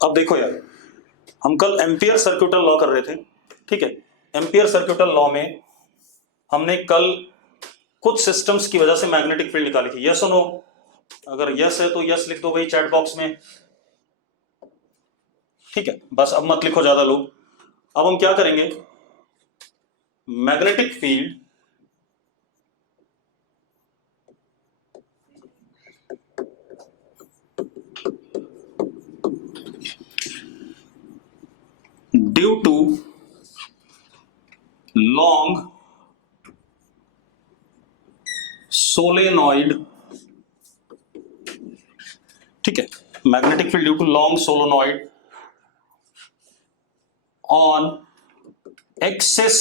अब देखो यार, हम कल एम्पियर सर्क्यूटल लॉ कर रहे थे, ठीक है। एम्पियर सर्क्यूटल लॉ में हमने कल कुछ सिस्टम्स की वजह से मैग्नेटिक फील्ड निकाली थी। यस और नो? अगर यस है तो यस लिख दो भाई चैट बॉक्स में, ठीक है। बस अब मत लिखो ज्यादा लोग। अब हम क्या करेंगे, magnetic field due to long solenoid, ठीक है, magnetic field due to long solenoid on axis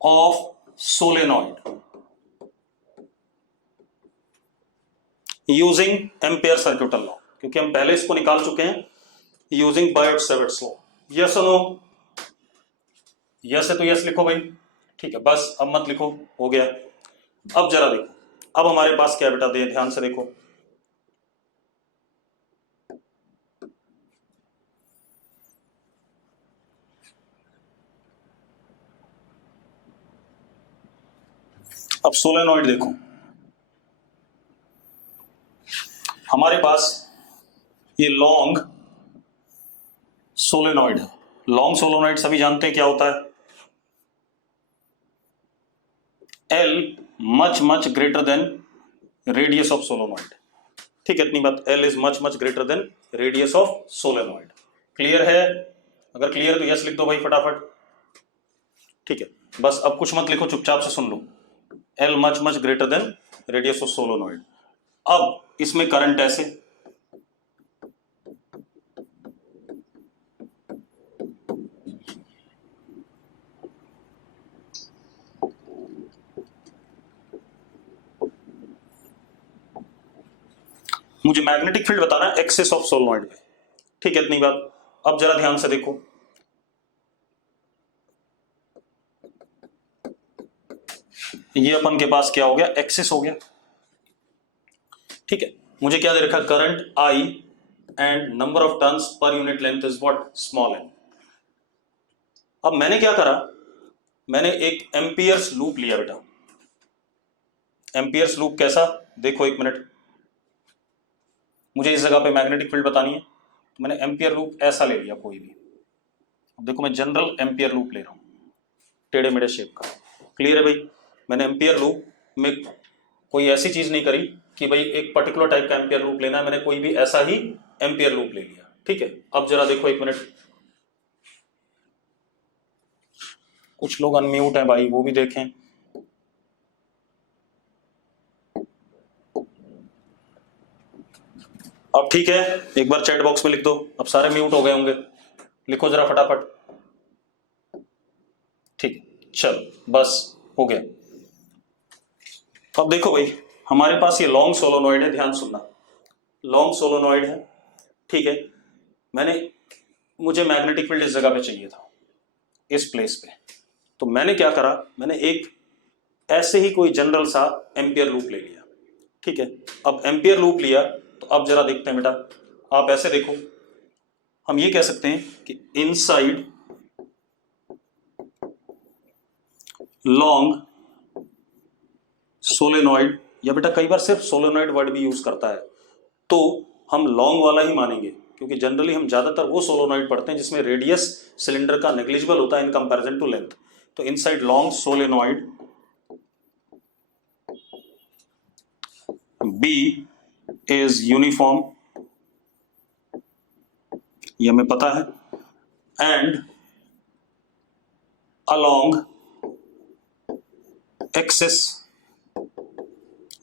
of solenoid using Ampere circuital law, क्योंकि हम पहले इसको निकाल चुके हैं यूजिंग बायोट-सैवर्ट्स लॉ। यस और नो? यस है तो यस लिखो भाई, ठीक है। बस अब मत लिखो, हो गया। अब जरा देखो, अब हमारे पास क्या बेटा, दे ध्यान से देखो। अब सोलेनॉइड देखो, हमारे पास ये लॉन्ग सोलेनॉइड है। लॉन्ग सोलेनॉइड सभी जानते हैं क्या होता है, L much much greater than radius of solenoid, ठीक है। इतनी बात, L is much much greater than radius of solenoid. Clear है? अगर क्लियर तो यस लिख दो भाई फटाफट, ठीक है। बस अब कुछ मत लिखो, चुपचाप से सुन लो। L much much greater than radius of solenoid. अब इसमें करंट ऐसे, मुझे मैग्नेटिक फील्ड बताना है एक्सेस ऑफ सोलेनॉइड में, ठीक है। इतनी बात। अब जरा ध्यान से देखो, ये अपन के पास क्या हो गया, एक्सेस हो गया, ठीक है। मुझे क्या दे रखा, current I and number of turns per unit length is what, small n। अब मैंने क्या करा, मैंने एक एम्पियर्स लूप लिया बेटा। एम्पियर्स लूप कैसा, देखो एक मिनट, मुझे इस जगह पे मैग्नेटिक फील्ड बतानी है, तो मैंने एम्पियर लूप ऐसा ले लिया कोई भी। अब देखो मैं जनरल एम्पियर लूप ले रहा हूं, टेढ़े मेढ़े शेप का। क्लियर है भाई? मैंने एम्पियर लूप में कोई ऐसी चीज नहीं करी कि भाई एक पर्टिकुलर टाइप का एम्पियर लूप लेना है, मैंने कोई भी ऐसा ही एम्पियर लूप ले लिया, ठीक है। अब जरा देखो एक मिनट, कुछ लोग अनम्यूट हैं भाई, वो भी देखें। अब ठीक है, एक बार चैट बॉक्स में लिख दो। अब सारे म्यूट हो गए होंगे, लिखो जरा फटाफट, ठीक है। चलो बस हो गया। अब देखो भाई, हमारे पास ये लॉन्ग सोलोनॉइड है, ध्यान सुनना, लॉन्ग सोलोनॉइड है, ठीक है। मुझे मैग्नेटिक फील्ड इस जगह पे चाहिए था, इस प्लेस पे। तो मैंने क्या करा, मैंने एक ऐसे ही कोई जनरल सा एम्पियर लूप ले लिया, ठीक है। अब एम्पियर लूप लिया तो अब जरा देखते हैं बेटा, आप ऐसे देखो, हम ये कह सकते हैं कि इनसाइड लॉन्ग सोलेनॉइड, या बेटा कई बार सिर्फ सोलेनॉइड वर्ड भी यूज करता है, तो हम लॉन्ग वाला ही मानेंगे, क्योंकि जनरली हम ज्यादातर वो सोलेनॉइड पढ़ते हैं जिसमें रेडियस सिलेंडर का नेग्लिजिबल होता है इन कंपैरिजन टू लेंथ। तो inside long solenoid B is uniform, ये हमें पता है, एंड अलोंग एक्सिस,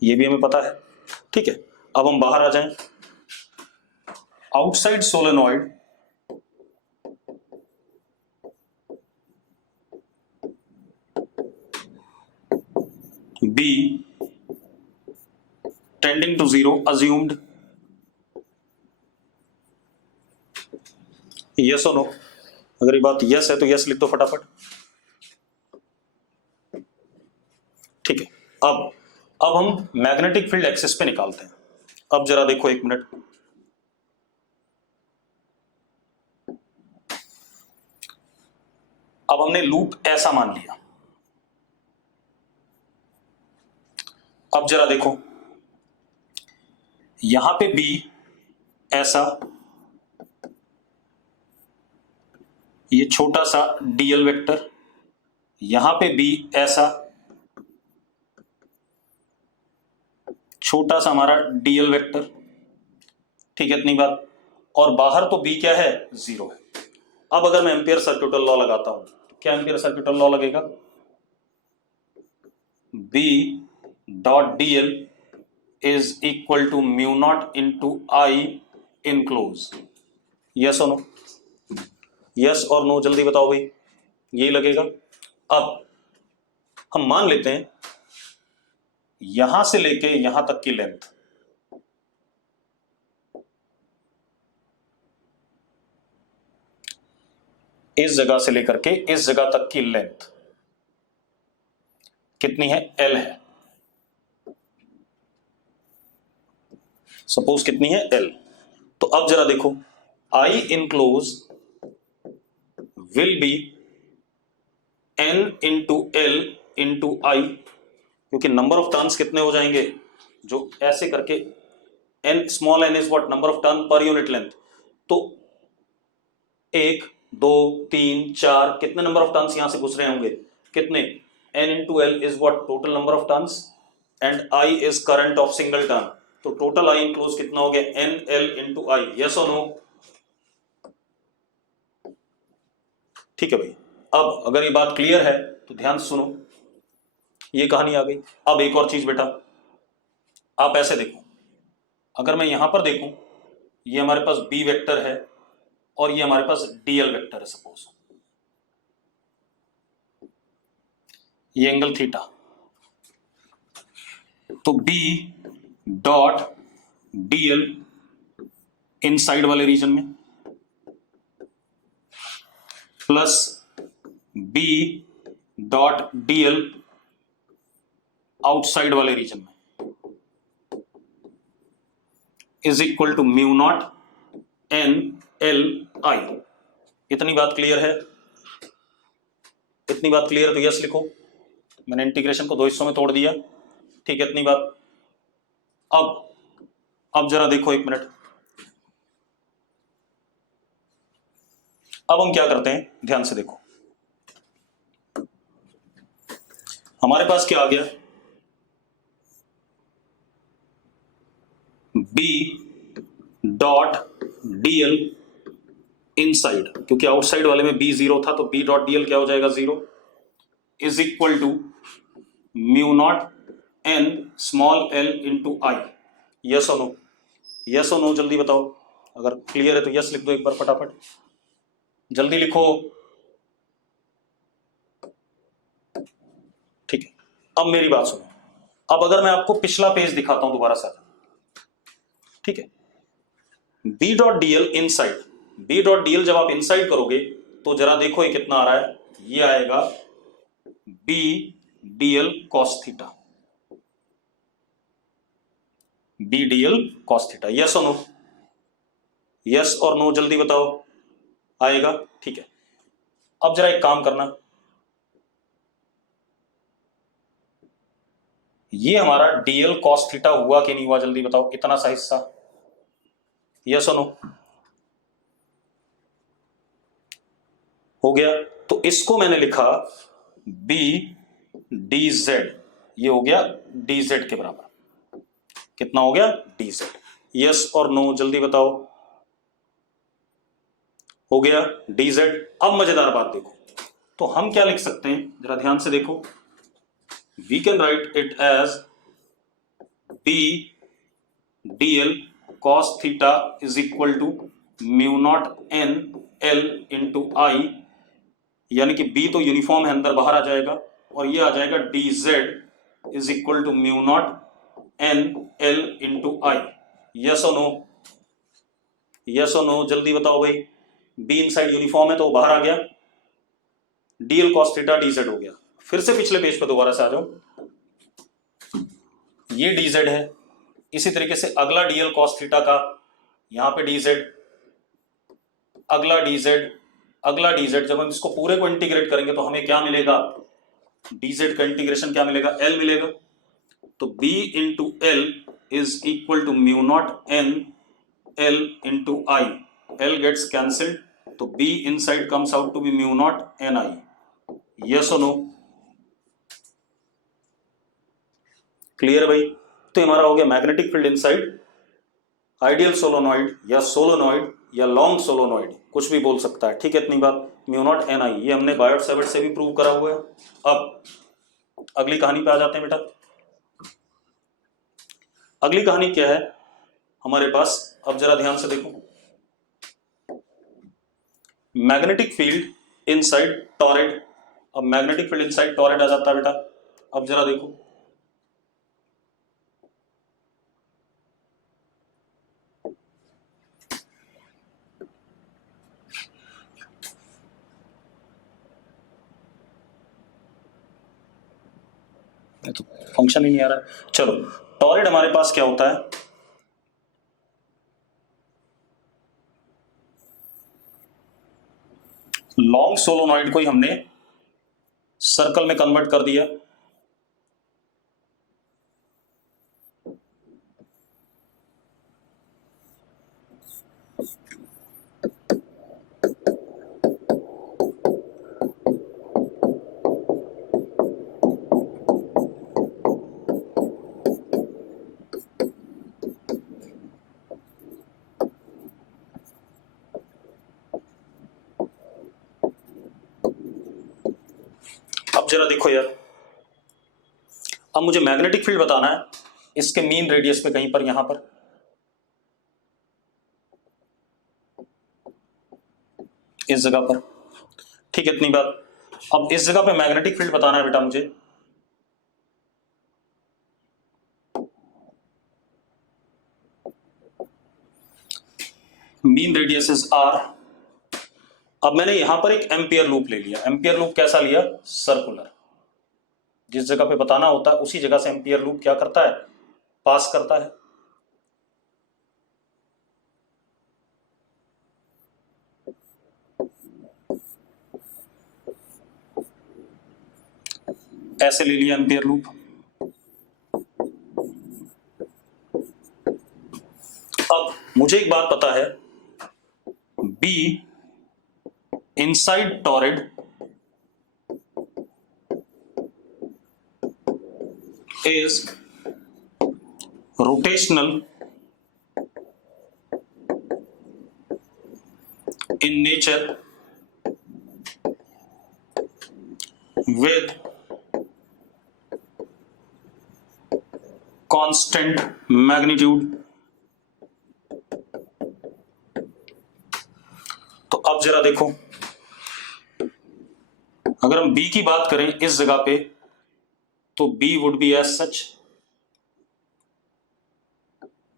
ये भी हमें पता है, ठीक है। अब हम बाहर आ जाएं, outside solenoid B tending to zero assumed, yes और नो? अगर ये बात यस है तो यस लिख दो फटाफट, ठीक है। अब हम मैग्नेटिक फील्ड एक्सिस पे निकालते हैं। अब जरा देखो एक मिनट, अब हमने लूप ऐसा मान लिया। अब जरा देखो, यहां पे बी ऐसा, ये छोटा सा डीएल वेक्टर, यहां पे बी ऐसा, छोटा सा हमारा डीएल वेक्टर, ठीक है, इतनी बात। और बाहर तो बी क्या है, 0 है। अब अगर मैं एम्पियर सर्क्यूटल लॉ लगाता हूं, क्या एम्पियर सर्क्यूटल लॉ लगेगा, B dot DL is equal to mu naught into I enclose. Yes और नो, यस और नो, जल्दी बताओ भाई, यही लगेगा। अब हम मान लेते हैं यहां से लेके यहां तक की लेंथ, इस जगह से लेकर के इस जगह तक की लेंथ कितनी है, एल है, सपोज कितनी है, एल। तो अब जरा देखो, I enclose will be N into L into I, क्योंकि नंबर ऑफ टर्न्स कितने हो जाएंगे, जो ऐसे करके N, small N is what, number of turn per unit length. तो 1 2 3 4, कितने नंबर ऑफ टर्न्स यहां से घुस रहे होंगे, कितने, N into L is what, total number of turns, and I is current of single turn. तो टोटल आई इनक्लोज कितना हो गया, N L into I. Yes और नो, ठीक है भाई। अब अगर ये बात क्लियर है तो ध्यान से सुनो, ये कहानी आ गई। अब एक और चीज बेटा, आप ऐसे देखो, अगर मैं यहां पर देखूं, ये हमारे पास बी वेक्टर है और ये हमारे पास डीएल वेक्टर है, सपोज ये एंगल थीटा, तो बी डॉट डीएल इनसाइड वाले रीजन में plus B dot DL outside वाले रीजन में is equal to mu naught N L I. इतनी बात क्लियर है, इतनी बात क्लियर, तो यस लिखो। मैंने इंटीग्रेशन को 2 हिस्सों में तोड़ दिया, ठीक है, इतनी बात। अब जरा देखो, 1 मिनट, अब हम क्या करते हैं, ध्यान से देखो, हमारे पास क्या आ गया, बी डॉट डीएल इनसाइड, क्योंकि आउटसाइड वाले में बी 0 था, तो बी डॉट डीएल क्या हो जाएगा, 0, is equal to mu naught N small L into I. Yes और नो, यस और नो, जल्दी बताओ, अगर क्लियर है तो यस लिख दो एक बार फटाफट, जल्दी लिखो, ठीक है। अब मेरी बात सुनो, अब अगर मैं आपको पिछला पेज दिखाता हूं दोबारा से, ठीक है, B dot DL inside, B dot DL जब आप इनसाइड करोगे तो जरा देखो ये कितना आ रहा है, ये आएगा B DL cos theta, B DL cos theta. Yes और नो, यस और नो, जल्दी बताओ, आएगा, ठीक है। अब जरा एक काम करना, ये हमारा डीएल कॉस थीटा हुआ कि नहीं हुआ, जल्दी बताओ, इतना सा हिस्सा, यस और नो, हो गया। तो इसको मैंने लिखा बी डी जेड, ये हो गया डी जेड के बराबर, कितना हो गया, डी जेड। यस और नो, जल्दी बताओ, हो गया डी जेड। अब मजेदार बात देखो, तो हम क्या लिख सकते हैं, जरा ध्यान से देखो, we can write it as B DL cos theta is equal to mu naught N L into I, यानी कि बी तो यूनिफॉर्म है, अंदर बाहर आ जाएगा, और ये आ जाएगा D Z is equal to mu naught N L into I. Yes और नो, यस और नो, जल्दी बताओ भाई, बी इनसाइड यूनिफॉर्म है तो बाहर आ गया, DL cos theta D Z हो गया। फिर से पिछले पेज पर दोबारा से आ जाओ, ये डी जेड है, इसी तरीके से अगला डीएल कॉस थीटा का, यहां पे डी जेड, अगला डी जेड, अगला dz, जब हम इसको पूरे को इंटीग्रेट करेंगे तो हमें क्या मिलेगा, dz का इंटीग्रेशन क्या मिलेगा, l मिलेगा। तो b into L is equal to mu not n l into I, l gets cancelled, तो b inside comes out to be mu not n i। Yes और नो? क्लियर भाई? तो हमारा हो गया magnetic field inside ideal solenoid या solenoid या long solenoid, कुछ भी बोल सकता है, ठीक है। इतनी बात, म्यू नॉट एन आई, ये हमने बायोट सेवर्ट से भी प्रूव करा हुआ है। अब अगली कहानी पे आ जाते हैं बेटा। अगली कहानी क्या है हमारे पास, अब जरा ध्यान से देखो। Magnetic field inside toroid. अब मैग्नेटिक फील्ड इनसाइड टॉरेड आ जाता है बेटा। अब जरा देखो, तो फंक्शन ही नहीं आ रहा है। चलो, टॉरेड हमारे पास क्या होता है, लॉन्ग सोलोनॉइड को ही हमने सर्कल में कन्वर्ट कर दिया। अब जरा देखो यार, अब मुझे मैग्नेटिक फील्ड बताना है इसके मीन रेडियस पे, कहीं पर यहां पर, इस जगह पर, ठीक है। इतनी बात। अब इस जगह पे मैग्नेटिक फील्ड बताना है बेटा मुझे। Mean radius is R. अब मैंने यहां पर एक एम्पियर लूप ले लिया। एम्पियर लूप कैसा लिया, सर्कुलर। जिस जगह पे बताना होता है उसी जगह से एम्पियर लूप क्या करता है, पास करता है। ऐसे ले लिया एम्पियर लूप। अब मुझे एक बात पता है, B inside toroid is rotational in nature with constant magnitude। तो अब जरा देखो, अगर हम B की बात करें इस जगह पे, तो B would be as such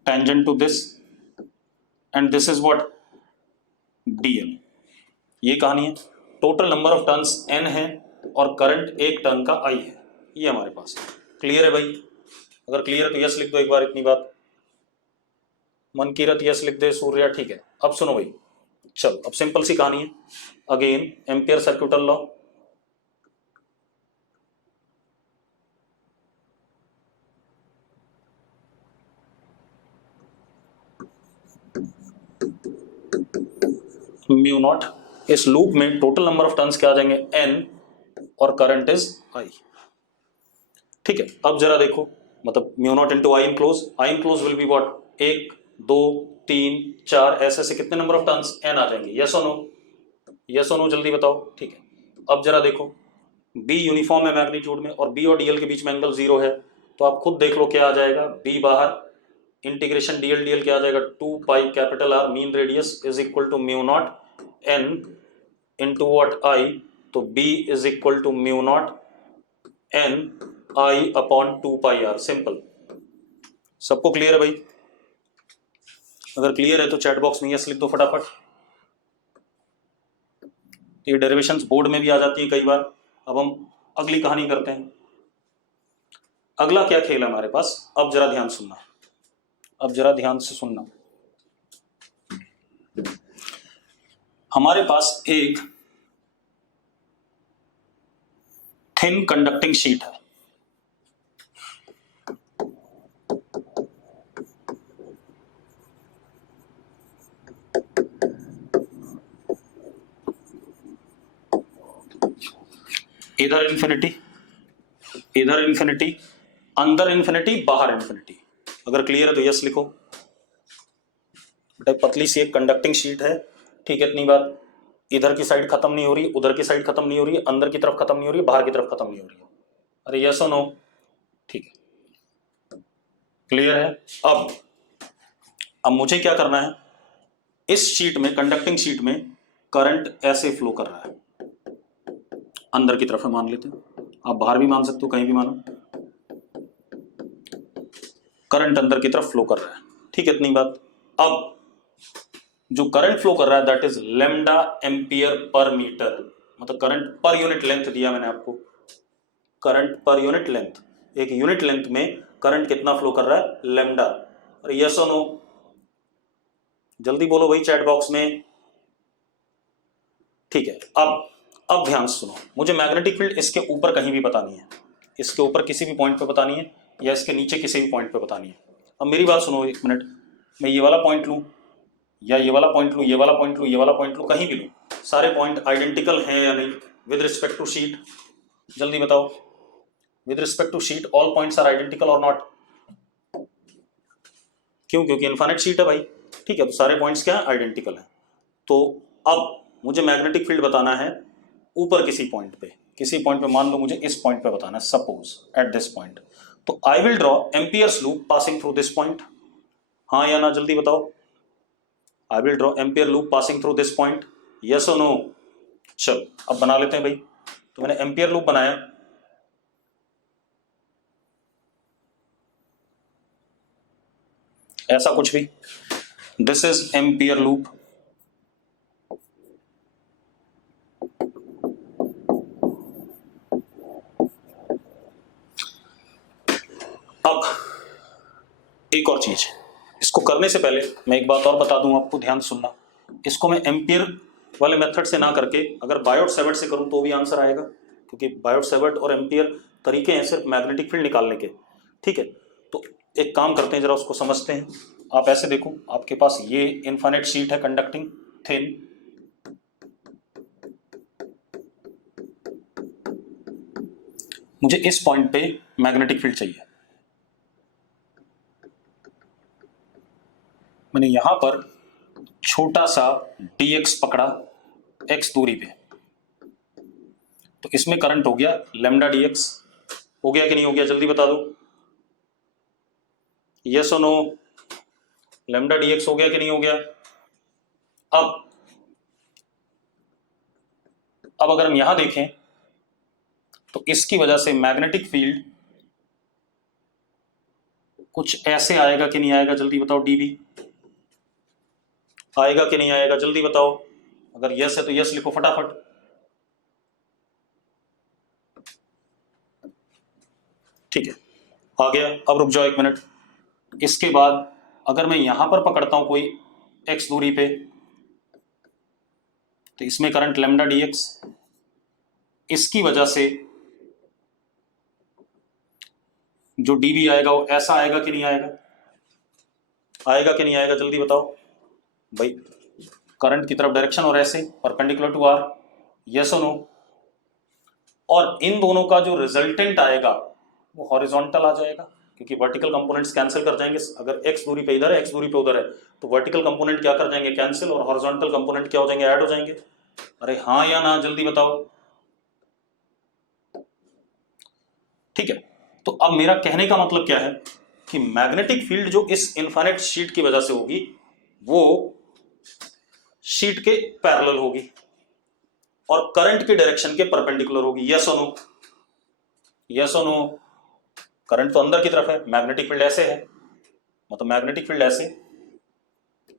tangent to this and this is what dl। ये कहानी है। Total number of turns n है और करंट एक टर्न का I है, ये हमारे पास है। क्लियर है भाई? अगर क्लियर है तो यस लिख दो एक बार। इतनी बात, मनकीरत यस लिख दे, सूर्या ठीक है। अब सुनो भाई, चलो अब सिंपल सी कहानी है। Again ampere circuital law, mu naught, इस लूप में टोटल नंबर ऑफ टर्न्स क्या आ जाएंगे, n, और करंट इज I। ठीक है। अब जरा देखो, मतलब mu naught into I enclose, I enclose will be what, 1 2 3 4, ऐसे से कितने नंबर ऑफ टर्न्स, n आ जाएंगे। यस और नो? यस और नो जल्दी बताओ। ठीक है। अब जरा देखो, B यूनिफॉर्म है मैग्नीट्यूड में और B और dl के बीच में एंगल 0 है, तो आप खुद देख लो क्या आ जाएगा, B बाहर, इंटीग्रेशन dl dl क्या आ जाएगा, 2 pi capital R mean radius is equal to mu not n into what I। तो B is equal to mu not n I upon 2 pi R। Simple. सबको क्लियर है भाई? अगर clear है तो चैट बॉक्स में यस लिख दो फटाफट। ये डेरिवेशंस बोर्ड में भी आ जाती है कई बार। अब हम अगली कहानी करते हैं। अगला क्या खेल है हमारे पास, अब जरा ध्यान सुनना, अब जरा ध्यान से सुनना। हमारे पास एक थिन कंडक्टिंग शीट है, इधर इन्फिनिटी, इधर इन्फिनिटी, अंदर इन्फिनिटी, बाहर इन्फिनिटी। अगर क्लियर है तो यस लिखो। बेटा पतली सी एक कंडक्टिंग शीट है, ठीक है, इतनी बात। इधर की साइड खत्म नहीं हो रही, उधर की साइड खत्म नहीं हो रही, अंदर की तरफ खत्म नहीं हो रही, बाहर की तरफ खत्म नहीं हो रही है। अरे यस और नो? ठीक है, क्लियर है। अब मुझे क्या करना है, इस शीट में, कंडक्टिंग शीट में करंट ऐसे फ्लो कर रहा है, अंदर की तरफ है मान लेते हैं, आप बाहर भी मान सकते हो, कहीं भी मानो, करंट अंदर की तरफ फ्लो कर रहा है, ठीक है, इतनी बात। अब जो करंट फ्लो कर रहा है that is lambda ampere per metre, मतलब करंट पर यूनिट लेंथ दिया मैंने आपको, करंट पर यूनिट लेंथ, एक यूनिट लेंथ में करंट कितना फ्लो कर रहा है, लैम्डा। अरे यस और नो? जल्दी बोलो भाई चैट बॉक्स में। ठीक है, अब ध्यान से सुनो, मुझे मैग्नेटिक फील्ड इसके ऊपर कहीं भी बतानी है, इसके ऊपर किसी भी पॉइंट पे बतानी है, या इसके नीचे किसी भी पॉइंट पे बतानी है। अब मेरी बात सुनो एक मिनट, मैं ये वाला पॉइंट लूं, या ये वाला पॉइंट लूं, ये वाला पॉइंट लूं, ये वाला पॉइंट लूं, कहीं भी लूं, सारे पॉइंट आइडेंटिकल हैं या नहीं विद रिस्पेक्ट टू शीट? जल्दी बताओ, with respect to sheet all points are identical और नॉट? क्यों? क्योंकि इनफाइनाइट शीट है भाई, ठीक है, तो सारे पॉइंट्स क्या है, आइडेंटिकल है। तो अब मुझे मैग्नेटिक फील्ड बताना है ऊपर किसी पॉइंट पे, किसी पॉइंट पे, मान लो मुझे इस पॉइंट पे बताना है, सपोज एट दिस पॉइंट, तो I will draw amperes loop passing through this point. हाँ या ना, जल्दी बताओ। I will draw ampere loop passing through this point, yes और नो? चलो अब बना लेते हैं भाई। तो मैंने एम्पियर लूप बनाया, ऐसा कुछ भी, दिस इज एम्पियर लूप, अब एक और चीज, इसको करने से पहले मैं एक बात और बता दूं आपको, ध्यान सुनना। इसको मैं एम्पियर वाले मेथड से ना करके अगर बायोट सेवर्ट से करूं तो भी आंसर आएगा, क्योंकि बायोट सेवर्ट और एम्पियर तरीके हैं सिर्फ मैग्नेटिक फील्ड निकालने के, ठीक है। तो एक काम करते हैं, जरा उसको समझते हैं। आप ऐसे देखो, आपके पास ये इनफाइनाइट शीट है कंडक्टिंग थिन, मुझे इस पॉइंट पे मैग्नेटिक फील्ड चाहिए। मैंने यहां पर छोटा सा dx पकड़ा x दूरी पे, तो इसमें करंट हो गया लैम्डा dx, हो गया कि नहीं हो गया, जल्दी बता दो, यस और नो? लैम्डा dx हो गया कि नहीं हो गया? अब अगर हम यहां देखें तो इसकी वजह से मैग्नेटिक फील्ड कुछ ऐसे आएगा कि नहीं आएगा, जल्दी बताओ, dB आएगा कि नहीं आएगा, जल्दी बताओ। अगर यस है तो यस लिखो फटाफट। ठीक है, आ गया। अब रुक जाओ एक मिनट, इसके बाद अगर मैं यहां पर पकड़ता हूं कोई x दूरी पे, तो इसमें करंट लैम्डा dx, इसकी वजह से जो dB आएगा वो ऐसा आएगा कि नहीं आएगा, आएगा कि नहीं आएगा, जल्दी बताओ भाई। करंट की तरफ डायरेक्शन और ऐसे परपेंडिकुलर टू आर, यस और नो? और इन दोनों का जो रिजल्टेंट आएगा वो हॉरिजॉन्टल आ जाएगा, क्योंकि वर्टिकल कंपोनेंट्स कैंसिल कर जाएंगे। अगर x दूरी पे इधर है, x दूरी पे उधर है, तो वर्टिकल कंपोनेंट क्या कर जाएंगे, कैंसिल, और हॉरिजॉन्टल कंपोनेंट क्या हो जाएंगे, ऐड हो जाएंगे। अरे हाँ या ना, जल्दी बताओ। ठीक है, तो अब मेरा कहने का मतलब क्या है कि मैग्नेटिक फील्ड जो इस इनफाइनाइट शीट की वजह से होगी वो शीट के पैरेलल होगी और करंट की डायरेक्शन के परपेंडिकुलर होगी, यस और नो? यस और नो? करंट तो अंदर की तरफ है, मैग्नेटिक फील्ड ऐसे है, मतलब मैग्नेटिक फील्ड ऐसे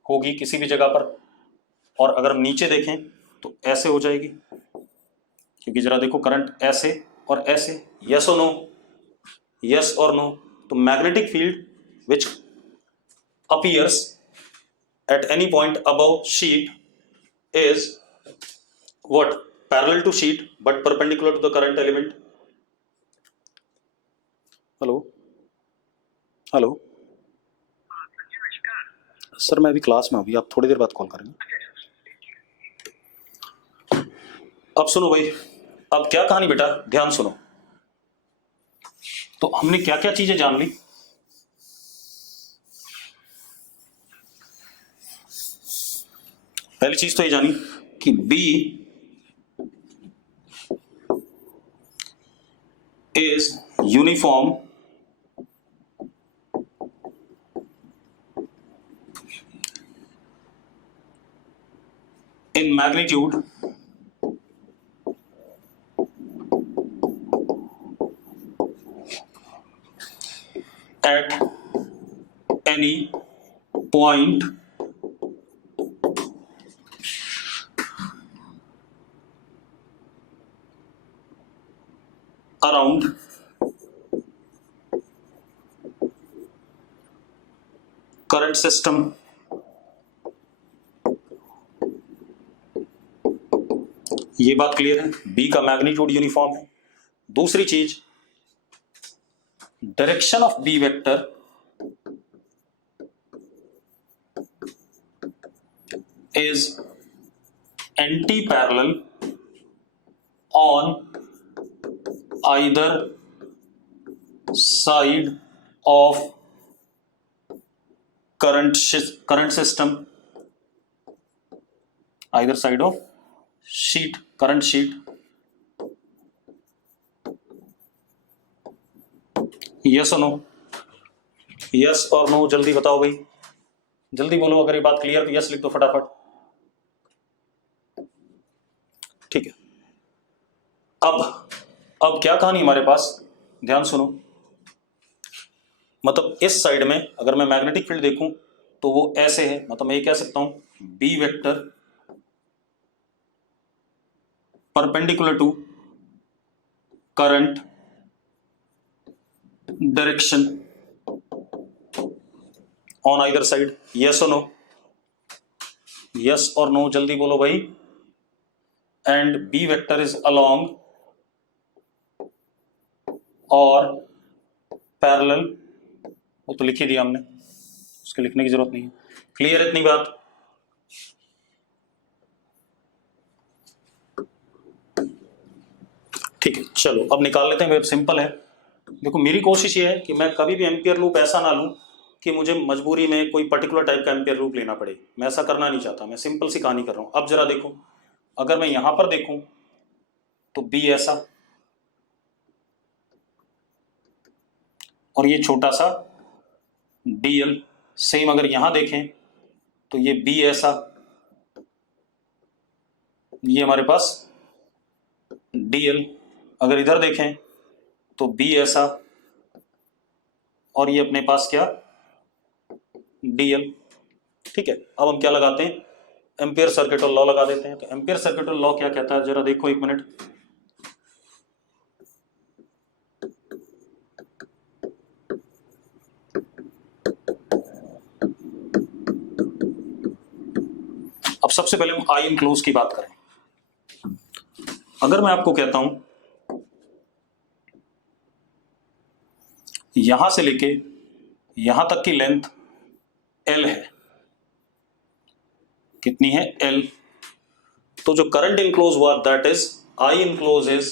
होगी किसी भी जगह पर, और अगर हम नीचे देखें तो ऐसे हो जाएगी, क्योंकि जरा देखो करंट ऐसे और ऐसे, यस और नो? यस और नो? तो magnetic field which appears at any point above sheet is what? Parallel to sheet but perpendicular to the current element. Hello hello sir, मैं अभी क्लास में हूँ, अभी आप थोड़ी देर बाद कॉल करेंगे। अब सुनो भाई, अब क्या कहानी बेटा, ध्यान सुनो। तो हमने क्या क्या चीजें जान ली। पहली चीज तो ये जानी कि B is uniform in magnitude at any point around current system ये बात क्लियर है, बी का मैग्नीट्यूड यूनिफॉर्म है। दूसरी चीज, direction of B vector is anti parallel on either side of current system, either side of sheet, current sheet. yes or no? yes और no जल्दी बताओ भाई, जल्दी बोलो। अगर ये बात क्लियर तो यस लिख दो फटाफट। ठीक है, अब क्या कहानी हमारे पास, ध्यान सुनो। मतलब इस साइड में अगर मैं मैग्नेटिक फील्ड देखूं तो वो ऐसे है, मतलब मैं ये कह सकता हूं B vector perpendicular to current direction on either side. Yes और नो? यस और नो जल्दी बोलो भाई। And B vector is along और पैरेलल, वो तो लिख ही दिया हमने, उसके लिखने की जरूरत नहीं है। क्लियर है इतनी बात? ठीक है, चलो अब निकाल लेते हैं। वेब सिंपल है। देखो मेरी कोशिश ये है कि मैं कभी भी एम्पियर लूप ऐसा ना लूं कि मुझे मजबूरी में कोई पर्टिकुलर टाइप का एम्पियर लूप लेना पड़े। मैं ऐसा करना नहीं चाहता, मैं सिंपल सी कहानी कर रहा हूं। अब जरा देखो, अगर मैं यहां पर देखूं तो बी ऐसा, और ये छोटा सा डीएल। सेम अगर यहां देखें तो ये बी ऐसा, ये हमारे पास डीएल। अगर इधर देखें तो बी ऐसा, और ये अपने पास क्या, डीएल। ठीक है, अब हम क्या लगाते हैं, एम्पियर सर्किट और लॉ लगा देते हैं। तो एम्पियर सर्किट और लॉ क्या कहता है, जरा देखो एक मिनट। अब सबसे पहले हम आई इनक्लोज की बात करें। अगर मैं आपको कहता हूं यहां से लेके यहां तक की लेंथ एल है, कितनी है, एल। तो जो करंट इनक्लोज हुआ that is I enclose is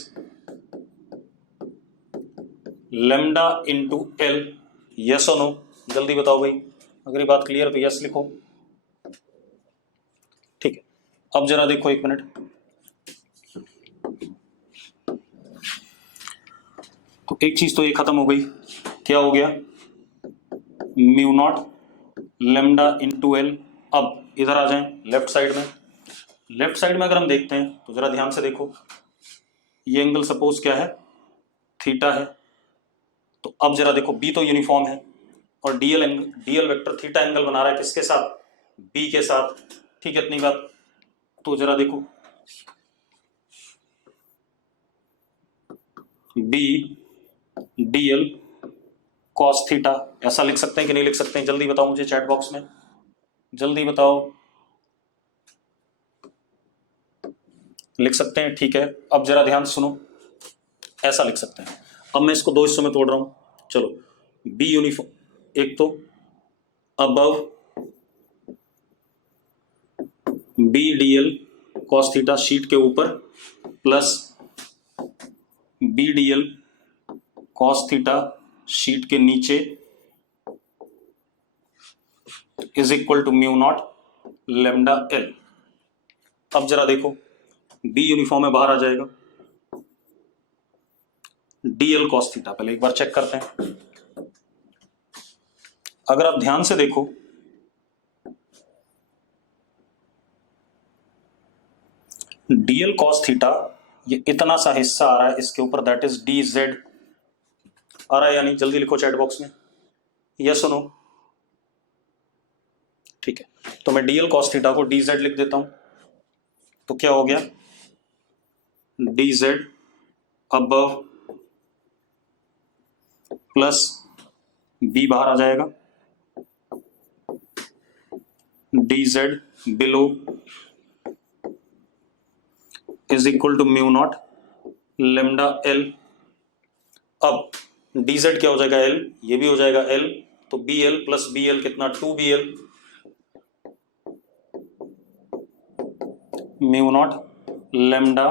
lambda into L. Yes और नो जल्दी बताओ भाई। अगर ये बात क्लियर तो यस लिखो। ठीक है, अब जरा देखो एक मिनट। तो एक चीज तो ये खत्म हो गई, क्या हो गया, mu nought lambda into L. अब इधर आ जाएं लेफ्ट साइड में। लेफ्ट साइड में अगर हम देखते हैं तो जरा ध्यान से देखो, ये एंगल सपोज क्या है, थीटा है। तो अब जरा देखो, बी तो यूनिफॉर्म है और डीएल वेक्टर थीटा एंगल बना रहा है किसके साथ, बी के साथ। ठीक है, इतनी बात। तो जरा देखो, बी डीएल कॉस थीटा, ऐसा लिख सकते हैं कि नहीं लिख सकते हैं, जल्दी बताओ मुझे चैट बॉक्स में, जल्दी बताओ। लिख सकते हैं, ठीक है। अब जरा ध्यान सुनो, ऐसा लिख सकते हैं। अब मैं इसको दो हिस्सों में तोड़ रहा हूं, चलो। बी यूनिफॉर्म, एक तो above B D L cos theta sheet के ऊपर plus B D L cos theta sheet के नीचे is equal to mu nought lambda L. अब जरा देखो, बी यूनिफॉर्म में बाहर आ जाएगा, डीएल कॉस थीटा, पहले एक बार चेक करते हैं। अगर आप ध्यान से देखो, डीएल कॉस थीटा ये इतना सा हिस्सा आ रहा है इसके ऊपर, दैट इज डी जेड आ रहा है या नहीं? जल्दी लिखो चैट बॉक्स में, यस और नो। ठीक है, तो मैं डीएल कॉस थीटा को डी जेड लिख देता हूं, तो क्या हो गया, D Z above plus B बाहर आ जाएगा, D Z below is equal to mu nought lambda L. अब डी जेड क्या हो जाएगा, एल, ये भी हो जाएगा एल, तो B L plus B L कितना, 2bl mu nought lambda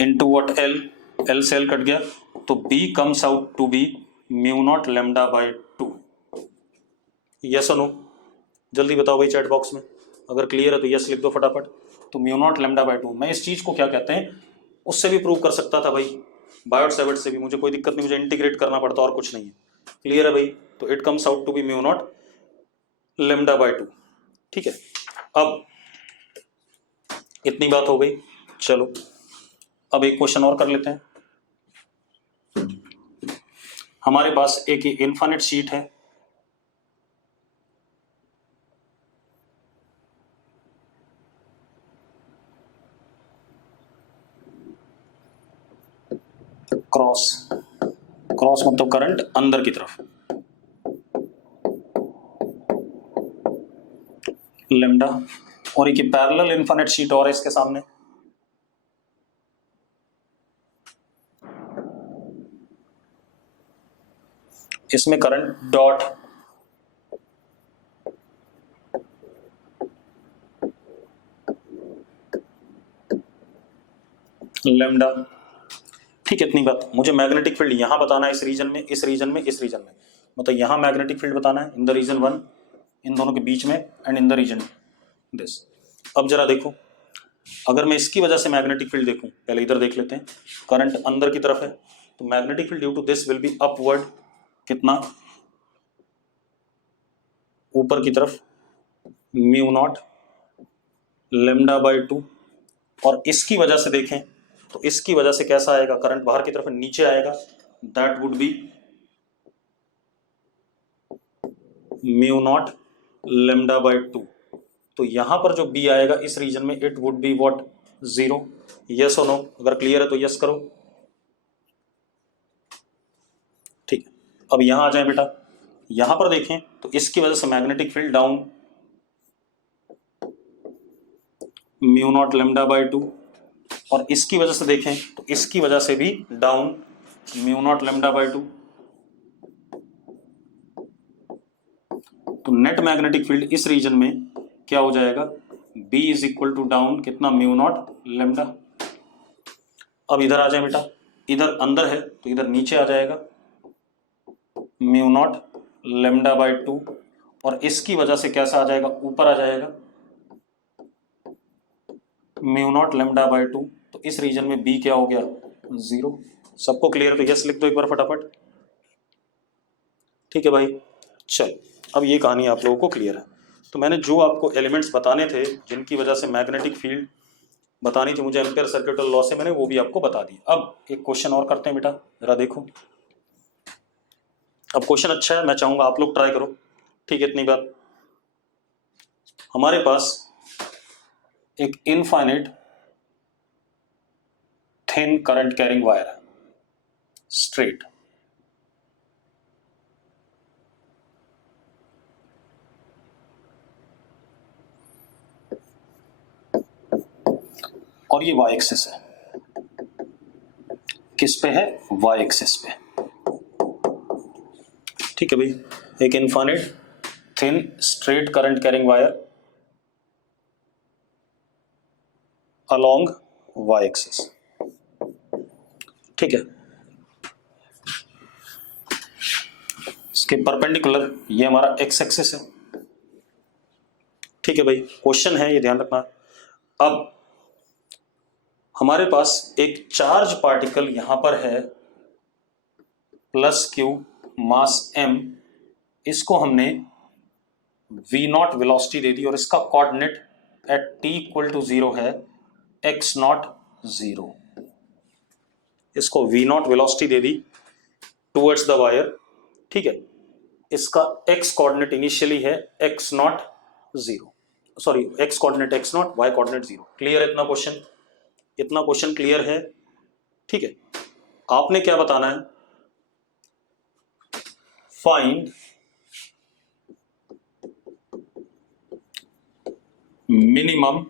into what L, L से एल कट गया, तो B comes out to be mu nought lambda by 2। Yes और नो? जल्दी बताओ भाई चैट बॉक्स में, अगर क्लियर है तो यस लिख दो फटाफट। तो म्यू नॉट लेमडा बाय 2, मैं इस चीज को क्या कहते हैं उससे भी प्रूव कर सकता था भाई, बायोट सेवर्ट से भी, मुझे कोई दिक्कत नहीं, मुझे इंटीग्रेट करना पड़ता और कुछ नहीं है। क्लियर है भाई? तो it comes out to be mu nought lambda by 2। ठीक है, अब इतनी बात हो गई, चलो अब एक क्वेश्चन और कर लेते हैं। हमारे पास एक इनफाइनाइट शीट है, क्रॉस, क्रॉस मतलब करंट अंदर की तरफ, लेमडा, और एक पैरेलल इनफाइनाइट शीट और है इसके सामने, इसमें करंट डॉट लेमडा। ठीक है, इतनी बात। मुझे मैग्नेटिक फील्ड यहां बताना है, इस रीजन में, इस रीजन में, इस रीजन में, मतलब यहां मैग्नेटिक फील्ड बताना है इन द रीजन 1, इन दोनों के बीच में, and in the region this. अब जरा देखो, अगर मैं इसकी वजह से मैग्नेटिक फील्ड देखूं, पहले इधर देख लेते हैं, करंट अंदर की तरफ है, तो magnetic field due to this will be upward, कितना, ऊपर की तरफ, म्यू नॉट लेमडा बाय 2। और इसकी वजह से देखें तो इसकी वजह से कैसा आएगा, करंट बाहर की तरफ नीचे आएगा, that would be mu nought lambda by 2। तो यहां पर जो बी आएगा इस रीजन में, it would be what, 0। Yes और नो? अगर क्लियर है तो यस करो। ठीक है, अब यहां आ जाए बेटा, यहां पर देखें तो इसकी वजह से magnetic field down mu nought lambda by 2, और इसकी वजह से देखें तो इसकी वजह से भी down mu nought lambda by 2। तो नेट मैग्नेटिक फील्ड इस रीजन में क्या हो जाएगा, B is equal to down कितना, म्यू नॉट लेमडा। अब इधर आ जाए बेटा, इधर अंदर है तो इधर नीचे आ जाएगा म्यू नॉट लेमडा बाय 2, और इसकी वजह से कैसा आ जाएगा, ऊपर आ जाएगा म्यू नॉट लेमडा बाय 2। तो इस रीजन में B क्या हो गया, 0। सबको क्लियर? तो यस लिख दो एक बार फटाफट। ठीक है भाई, चल अब ये कहानी आप लोगों को क्लियर है। तो मैंने जो आपको एलिमेंट्स बताने थे जिनकी वजह से मैग्नेटिक फील्ड बतानी थी मुझे एम्पेयर सर्किट लॉ से, मैंने वो भी आपको बता दी। अब एक क्वेश्चन और करते हैं बेटा, जरा देखो। अब क्वेश्चन अच्छा है, मैं चाहूंगा आप लोग ट्राई करो। ठीक है, इतनी बात। हमारे पास एक infinite thin current carrying wire है, स्ट्रेट, और ये y एक्सिस है, किस पे है, y एक्सिस पे। ठीक है भाई, एक infinite thin straight current carrying wire along y axis. ठीक है, इसके परपेंडिकुलर ये हमारा x एक्सिस है। ठीक है भाई, क्वेश्चन है ये ध्यान रखना। अब हमारे पास एक चार्ज पार्टिकल यहां पर है प्लस क्यू मास m, इसको हमने v0 वेलोसिटी दे दी और इसका coordinate at t equal to 0 है x0 0। इसको v0 वेलोसिटी दे दी टुवर्ड्स द वायर। ठीक है, इसका x कोऑर्डिनेट इनिशियली है x0 0, sorry x coordinate x0, y coordinate 0। Clear है इतना क्वेश्चन? इतना क्वेश्चन क्लियर है? ठीक है, आपने क्या बताना है, find minimum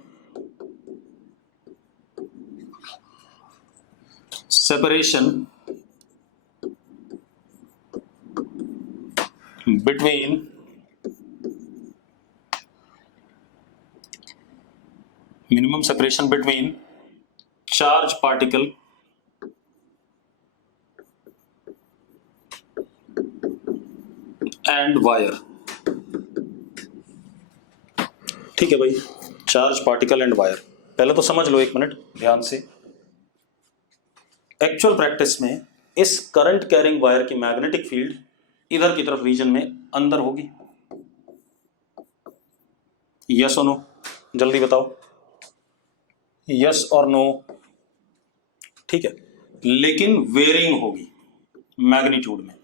separation between charge particle and wire। ठीक है भाई, चार्ज पार्टिकल एंड वायर, पहले तो समझ लो एक मिनट ध्यान से। एक्चुअल प्रैक्टिस में इस करंट कैरिंग वायर की मैग्नेटिक फील्ड इधर की तरफ रीजन में अंदर होगी, यस और नो, जल्दी बताओ, यस और नो। ठीक है, लेकिन वेरिंग होगी मैग्नीट्यूड में,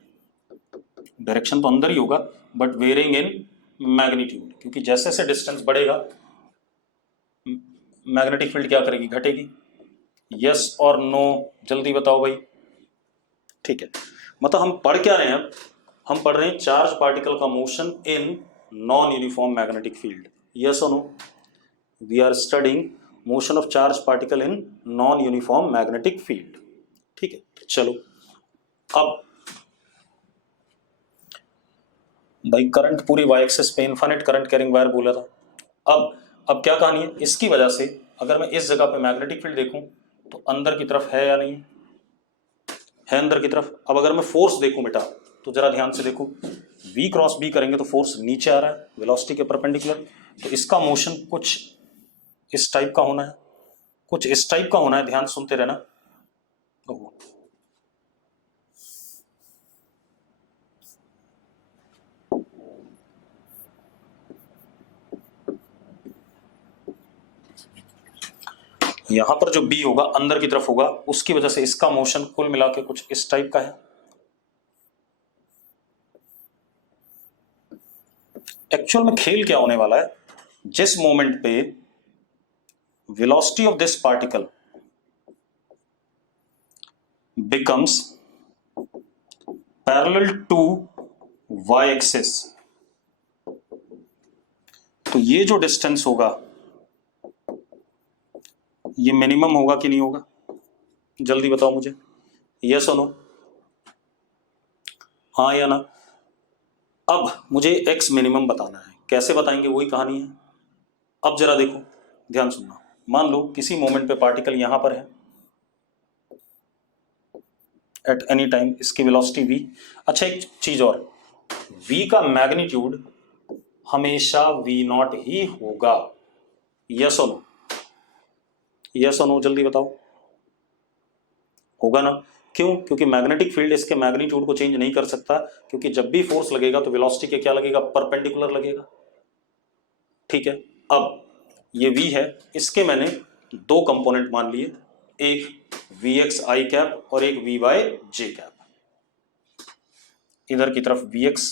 डायरेक्शन तो अंदर ही होगा बट वेरिंग इन मैग्नीट्यूड, क्योंकि जैसे जैसे डिस्टेंस बढ़ेगा मैग्नेटिक फील्ड क्या करेगी, घटेगी। यस और नो, जल्दी बताओ भाई। ठीक है, मतलब हम पढ़ क्या रहे हैं, हम पढ़ रहे हैं चार्ज पार्टिकल का motion in non uniform magnetic field. Yes और no, we are studying motion of charge particle in non uniform magnetic field. ठीक है, चलो अब भाई करंट पूरी वाई एक्सिस पे इनफाइनाइट करंट कैरिंग वायर बोला था। अब क्या कहानी है, इसकी वजह से अगर मैं इस जगह पे मैग्नेटिक फील्ड देखूं तो अंदर की तरफ है या नहीं है, अंदर की तरफ। अब अगर मैं फोर्स देखूं बेटा तो जरा ध्यान से देखो, V क्रॉस B करेंगे तो फोर्स नीचे आ रहा है वेलोसिटी के परपेंडिकुलर, तो इसका मोशन कुछ इस टाइप का होना है, कुछ इस टाइप का होना है, ध्यान सुनते रहना। यहां पर जो B होगा अंदर की तरफ होगा, उसकी वजह से इसका मोशन कुल मिला के कुछ इस टाइप का है। एक्चुअल में खेल क्या होने वाला है, जिस मोमेंट पे velocity of this particle becomes parallel to y axis, तो ये जो डिस्टेंस होगा ये मिनिमम होगा कि नहीं होगा, जल्दी बताओ मुझे, यस और नो, हाँ या ना। अब मुझे x मिनिमम बताना है, कैसे बताएंगे वही कहानी है। अब जरा देखो, ध्यान सुनना, मान लो किसी मोमेंट पे पार्टिकल यहां पर है एट एनी टाइम, इसकी वेलोसिटी v। अच्छा एक चीज और, v का मैग्नीट्यूड हमेशा v0 ही होगा, यस और नो, यस और नो, जल्दी बताओ, होगा ना। क्यों? क्योंकि मैग्नेटिक फील्ड इसके मैग्नीट्यूड को चेंज नहीं कर सकता, क्योंकि जब भी फोर्स लगेगा तो वेलोसिटी के क्या लगेगा, परपेंडिकुलर लगेगा। ठीक है, अब ये v है, इसके मैंने दो कंपोनेंट मान लिए, एक vx i कैप और एक vy j कैप। इधर की तरफ vx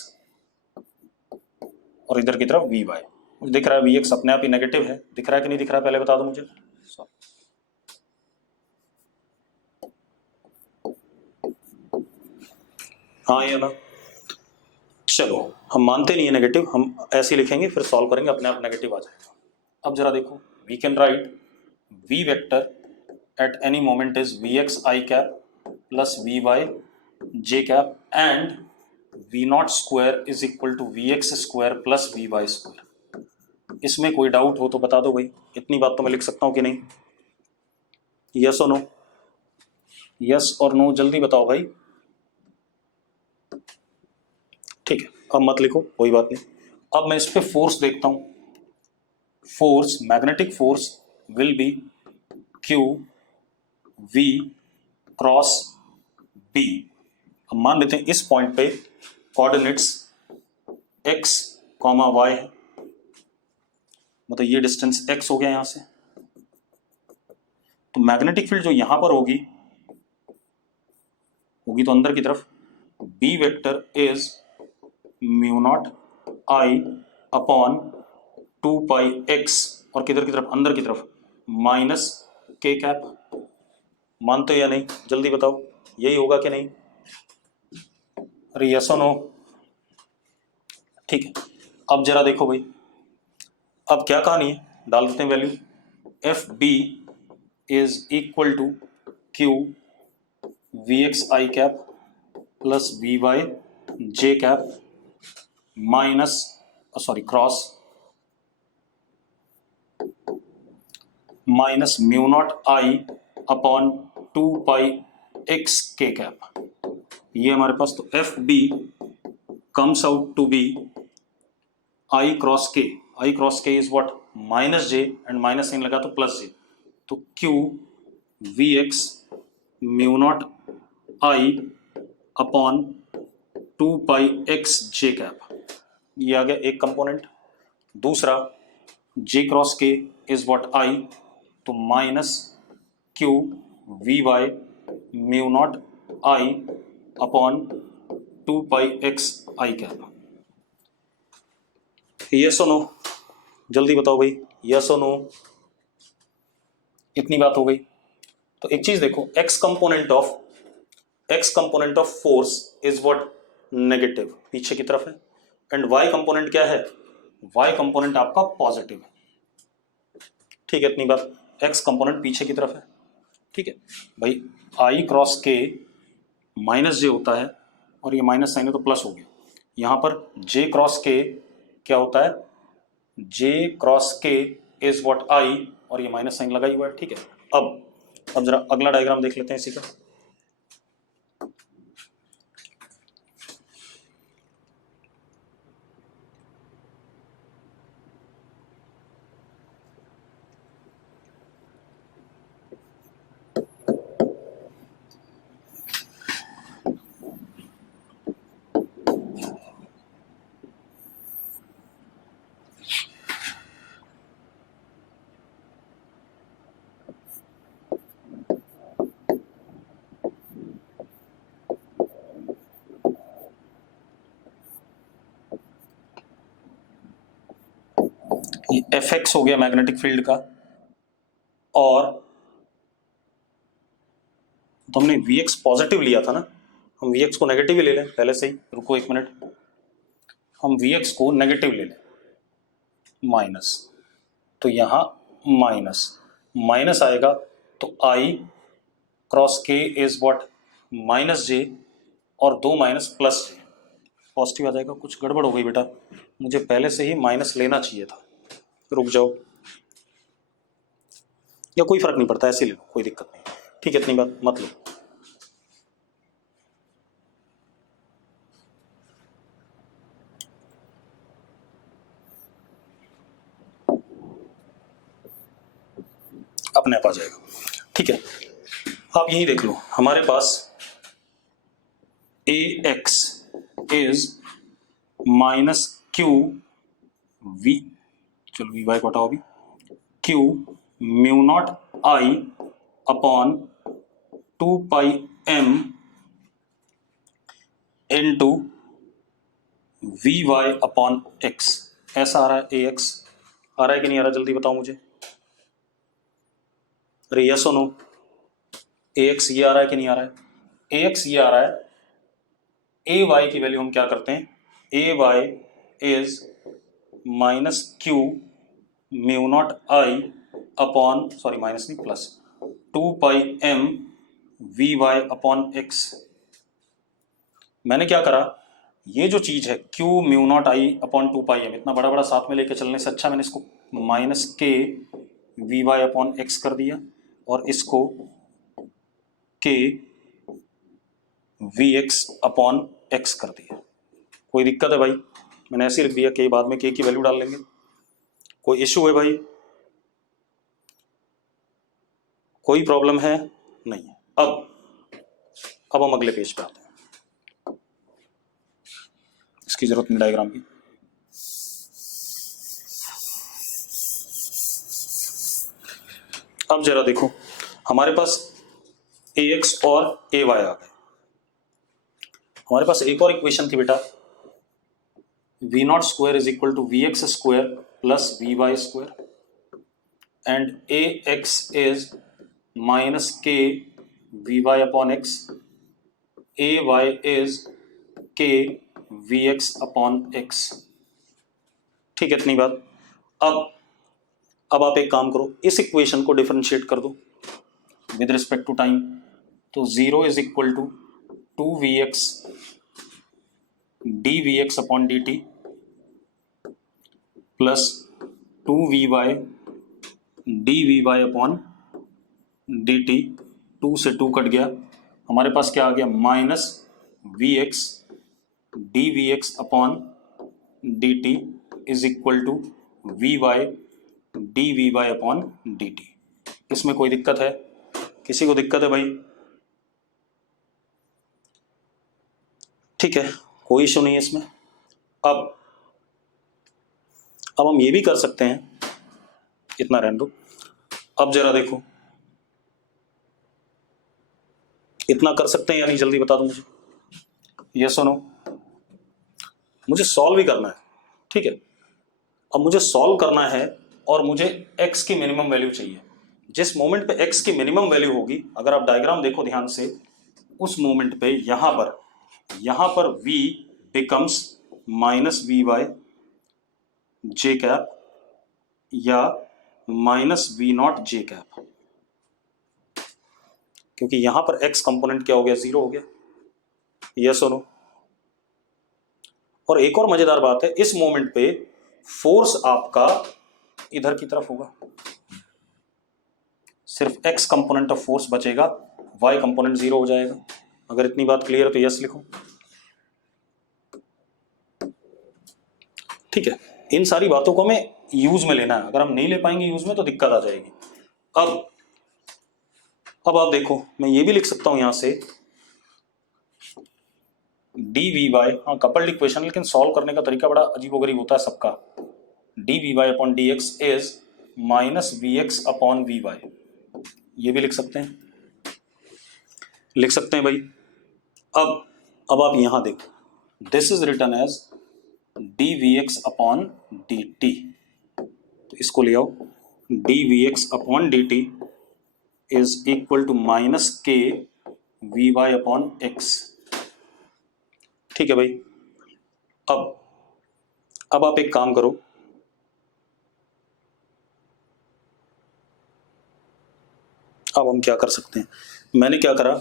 और इधर की तरफ vy। मुझे दिख रहा है vx अपने आप ही नेगेटिव है, दिख रहा है कि नहीं दिख रहा है, पहले बता दो मुझे। हाँ या ना, चलो हम मानते नहीं है नेगेटिव, हम ऐसे ही लिखेंगे फिर सॉल्व करेंगे, अपने आप नेगेटिव आ जाएगा। अब जरा देखो, we can write v vector at any moment is Vx I cap plus Vy j cap and V naught square is equal to Vx square plus Vy square। इसमें कोई डाउट हो तो बता दो भाई, इतनी बात तो मैं लिख सकता हूं कि नहीं? यस और नो, यस और नो जल्दी बताओ भाई। ठीक है, अब मत लिखो, कोई बात नहीं। अब मैं इस पे फोर्स देखता हूं। Force, magnetic force will be Q V cross B। अब मान लेते हैं इस पॉइंट पे कोऑर्डिनेट्स x, y है, मतलब ये डिस्टेंस x हो गया यहां से। तो मैग्नेटिक फील्ड जो यहां पर होगी तो अंदर की तरफ B vector is mu naught I upon 2 pi x, और किधर की तरफ, अंदर की तरफ माइनस k कैप। मानते हो या नहीं? जल्दी बताओ, यही होगा कि नहीं? अरे यस और नो? ठीक है, अब जरा देखो भाई, अब क्या कहानी है, डाल देते हैं value. F B is equal to Q V X I cap plus V Y J cap minus cross minus mu not I upon 2 pi X K cap. ये हमारे पास, तो F B comes out to be I cross K. I cross K is what? Minus J, and minus sign लगा तो plus J, तो Q V X mu not I upon 2 pi x J cap. ये आ गया एक component. दूसरा J cross K is what? I, तो minus Q V Y mu not I upon 2 pi X I cap. Yes और no? जल्दी बताओ भाई, यस और नो? इतनी बात हो गई। तो एक चीज देखो, x component of force is what? Negative, पीछे की तरफ है। एंड वाई कंपोनेंट क्या है? वाई कंपोनेंट आपका पॉजिटिव है। ठीक है, इतनी बात। एक्स कंपोनेंट पीछे की तरफ है, ठीक है भाई। आई क्रॉस के माइनस जे होता है, और ये माइनस साइन है तो प्लस हो गया। यहां पर जे क्रॉस के क्या होता है? जे क्रॉस के इज व्हाट? आई, और ये माइनस साइन लगा ही हुआ है, ठीक है। अब जरा अगला डायग्राम देख लेते हैं इसी का। एफ एक्स हो गया मैग्नेटिक फील्ड का, और तो हमने वी एक्स पॉजिटिव लिया था ना, हम वी एक्स को नेगेटिव ही ले लें पहले से ही। रुको एक मिनट, हम वी एक्स को नेगेटिव ले लें, माइनस, तो यहां माइनस माइनस आएगा, तो आई cross K is what? Minus जे, और 2 माइनस प्लस जे, पॉजिटिव आ जाएगा। कुछ गड़बड़ हो गई बेटा, मुझे पहले से ही माइनस लेना चाहिए था। रुक जाओ, या कोई फर्क नहीं पड़ता, ऐसे ले लो, कोई दिक्कत नहीं। ठीक है, इतनी बात मत लो। अपने आप आ जाएगा, ठीक है। आप यही देख लो, हमारे पास A X is minus Q V, चलो वी वाई को हटाओ अभी, Q mu not I upon 2 pi M into V Y upon X. ऐसा आ रहा है, ए एक्स आ रहा है कि नहीं आ रहा? जल्दी बताओ मुझे। अरे यस और नो? ए एक्स ये आ रहा है कि नहीं आ रहा है? ए एक्स ये आ रहा है। ए वाई की वैल्यू हम क्या करते हैं? A Y is minus Q mu not I upon, sorry minus नहीं plus, 2πm vy upon x। मैंने क्या करा, ये जो चीज है q mu not I upon 2πm, इतना बड़ा बड़ा साथ में लेके चलने से अच्छा मैंने इसको minus K V Y upon x कर दिया और इसको के वी एक्स अपॉन एक्स कर दिया। कोई दिक्कत है भाई? मैंने ऐसे लिख दिया, के बाद में के की वैल्यू डाल लेंगे। कोई इश्यू है भाई? कोई प्रॉब्लम है? नहीं है। अब हम अगले पेज पे आते हैं, इसकी जरूरत नहीं डायग्राम की। अब जरा देखो, हमारे पास ax और ay आ गए। हमारे पास एक और इक्वेशन थी बेटा, v naught square is equal to V X square plus V Y square and ax is minus K V Y upon X, ay is K V X upon X. ठीक है, इतनी बात। अब आप एक काम करो, इस इक्वेशन को डिफरेंशिएट कर दो विद रिस्पेक्ट टू टाइम। तो 0 is equal to 2vx dvx upon dt plus 2vy dvy upon dt। 2 से 2 कट गया, हमारे पास क्या आ गया, minus vx dvx upon dt is equal to vy dvy upon dt। इसमें कोई दिक्कत है? किसी को दिक्कत है भाई? ठीक है, कोई इशू नहीं है इसमें। अब हम ये भी कर सकते हैं, इतना रहने दो। अब जरा देखो, इतना कर सकते हैं या नहीं, जल्दी बता दो मुझे, यस और नो। मुझे सॉल्व भी करना है, ठीक है। अब मुझे सॉल्व करना है और मुझे x की मिनिमम वैल्यू चाहिए। जिस मोमेंट पे x की मिनिमम वैल्यू होगी, अगर आप डायग्राम देखो ध्यान से, उस मोमेंट पे यहां पर v becomes minus V Y J cap या minus V naught J cap, क्योंकि यहां पर x कंपोनेंट क्या हो गया, 0 हो गया। यस और नो? और एक और मजेदार बात है, इस मोमेंट पे फोर्स आपका इधर की तरफ होगा, सिर्फ x कंपोनेंट ऑफ फोर्स बचेगा, y कंपोनेंट 0 हो जाएगा। अगर इतनी बात क्लियर है तो यस लिखो। ठीक है, इन सारी बातों को हमें यूज में लेना है, अगर हम नहीं ले पाएंगे यूज में तो दिक्कत आ जाएगी। अब आप देखो, मैं ये भी लिख सकता हूं यहां से डी वी वाई, हाँ कपल्ड इक्वेशन, लेकिन सॉल्व करने का तरीका बड़ा अजीबोगरीब होता है सबका। D V Y upon D X is minus V X upon V Y, ये भी लिख सकते हैं भाई। अब आप यहां देखो, this is written as D V X upon D T, तो इसको ले आओ, D V X upon D T is equal to minus K V Y upon X. ठीक है भाई। अब आप एक काम करो, अब हम क्या कर सकते हैं, मैंने क्या करा,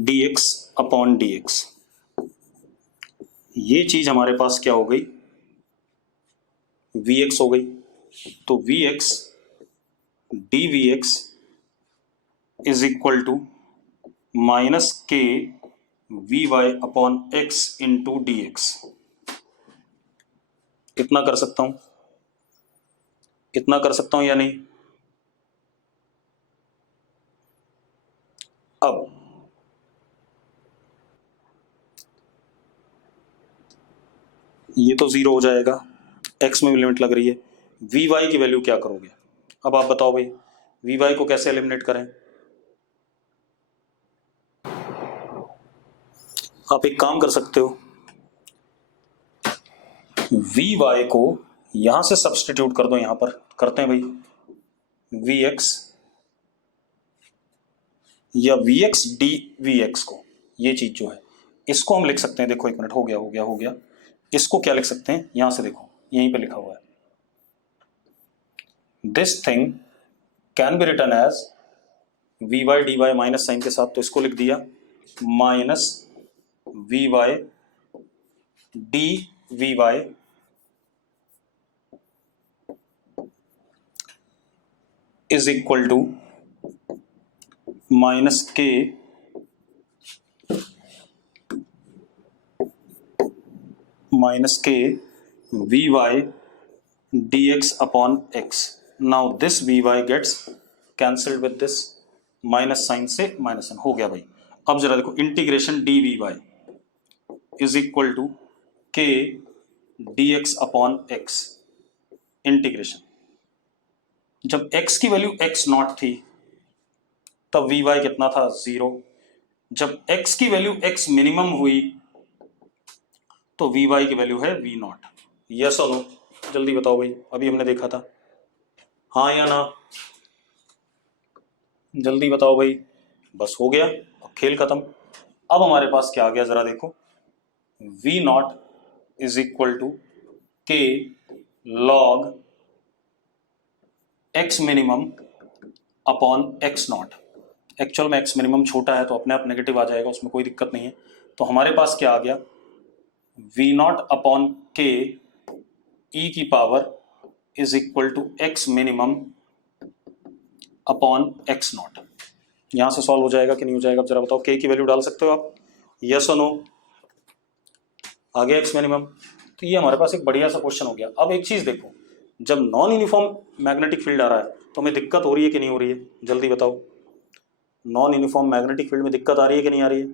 dx अपॉन dx, ये चीज हमारे पास क्या हो गई, vx हो गई। तो vx dvx is equal to minus K V Y upon X into D X. इतना कर सकता हूं या नहीं? अब ये तो 0 हो जाएगा, x में भी लिमिट लग रही है। वी वाई की वैल्यू क्या करोगे? अब आप बताओ भाई, वी वाई को कैसे एलिमिनेट करें? आप एक काम कर सकते हो, वी वाई को यहां से सब्सटीट्यूट कर दो, यहां पर करते हैं भाई, वी एक्स या V X D V X को, ये चीज जो है इसको हम लिख सकते हैं, देखो एक मिनट, हो गया। इसको क्या लिख सकते हैं, यहां से देखो, यहीं पे लिखा हुआ है, this thing can be written as V Y D Y minus sign के साथ, तो इसको लिख दिया minus V Y D V Y is equal to minus K V Y D X upon X. Now this V Y gets cancelled with this, minus sign से minus sign हो गया भाई. अब जरा देखो, integration D V Y is equal to K D X upon x. Integration, जब x की value x not थी तब वी वाई कितना था 0. जब x की वैल्यू x मिनिमम हुई तो वी वाई की वैल्यू है वी नॉट. यस और नो, जल्दी बताओ भाई, अभी हमने देखा था, हाँ या ना, जल्दी बताओ भाई. बस हो गया, अब खेल खत्म. अब हमारे पास क्या आ गया जरा देखो, V naught is equal to K log X minimum upon X naught. Actual में एक्स मिनिमम छोटा है तो अपने आप नेगेटिव आ जाएगा, उसमें कोई दिक्कत नहीं है. तो हमारे पास क्या आ गया, we not upon K E की power is equal to X minimum upon X nought. यहां से सॉल्व हो जाएगा कि नहीं हो जाएगा, जरा बताओ. के की वैल्यू डाल सकते हो आप, यस और नो. आ गया एक्स मिनिमम. तो ये हमारे पास एक बढ़िया सा क्वेश्चन हो गया. अब एक चीज देखो, जब नॉन यूनिफॉर्म मैग्नेटिक फील्ड आ रहा है तो हमें दिक्कत हो रही है कि नहीं हो रही है, जल्दी बताओ. नॉन यूनिफॉर्म मैग्नेटिक फील्ड में दिक्कत आ रही है कि नहीं आ रही है?